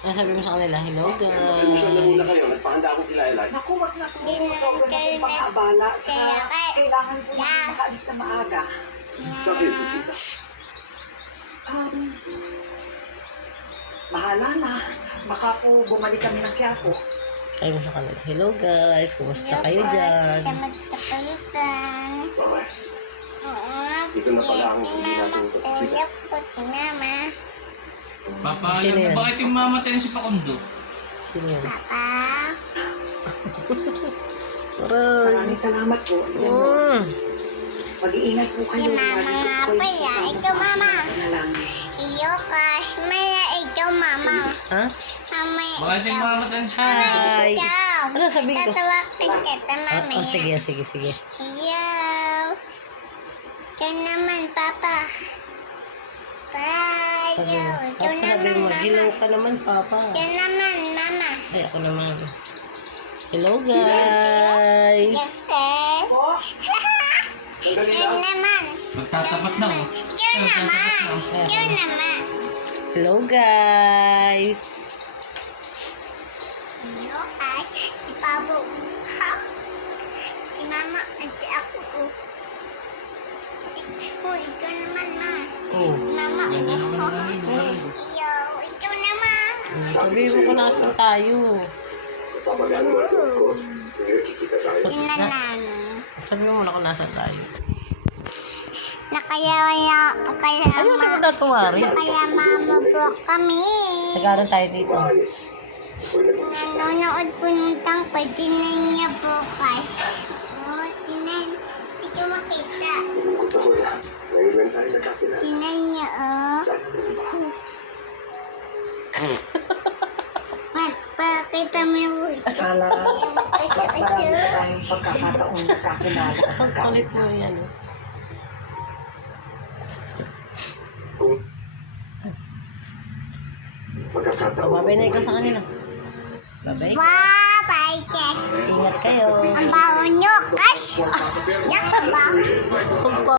Ano sabi mo sa kanila? Hello guys. kayo, nagpahanda akong kilala. Naku, wag na po. Di na Sobrang kayo akong pang-abala. kaya Saka kay- kailangan po na makaalis na maaga. Sakit. Um, bahala na. Baka po bumalik kami ng Quiapo. Sabi mo sa kanila. Hello guys. Kumusta kayo Hello, dyan? Kamusta kayo dyan? Bye. Oo, Dito na pala si hindi natin ito. po, si mama. Papayag Sino yan? bakit yung mamatay na si Pakundo? Sino yan? Papa. Aray. Maraming salamat po. Sir, Mm. Mag-iingat po Si kayo. mama Lagi nga po Ito sa mama. Iyo kas, maya ito mama. Ha? Mama Bakit yung ito. mamatay na si Hi. Ikaw. Ano sabihin ko? Tatawakin kita Ah, mami. oh, sige, sige, sige. Iyo. Ito naman papa. Sabi mo. Papa, sabi mo. Hello ka naman, Papa. Ito naman mama. Ay, ako naman. Hello guys. Yes sir. Sandali Ito lang. naman. Magtatapat na oh. Ito naman. Ito naman. Hello guys. Iyo ay si Pabo. Ha? Si Mama at si ako. oh. Oh, ito naman ma. Oh. Mama. Ganda naman oh. ng ano yun. wala yun. Iyo, ito naman. Sabi mo ko. Nakikita tayo. Tinanan. Sabi mo muna kung nasan tayo. Nakayawaya, kaya Ayun sa ma, matatuwari. kaya mama po kami. Nagaran tayo dito. Nanonood po ng tangkoy, tinan niya bukas. Oh, tinan. Hindi ko makita. Ako na. Ngayon lang tayo nagkakilala. Tinan niya, oh. Sana mo ba? Pat, pakita mo yung voice. Akala mas marami na tayong pagkakataong nagkakilala at magkaisa. mo yan. Kung Pagkakataon. Babay na ikaw sa kanila. Babay. Bye-bye. Ingat kayo. Ang baon nyo, Kas. Yan ang baon.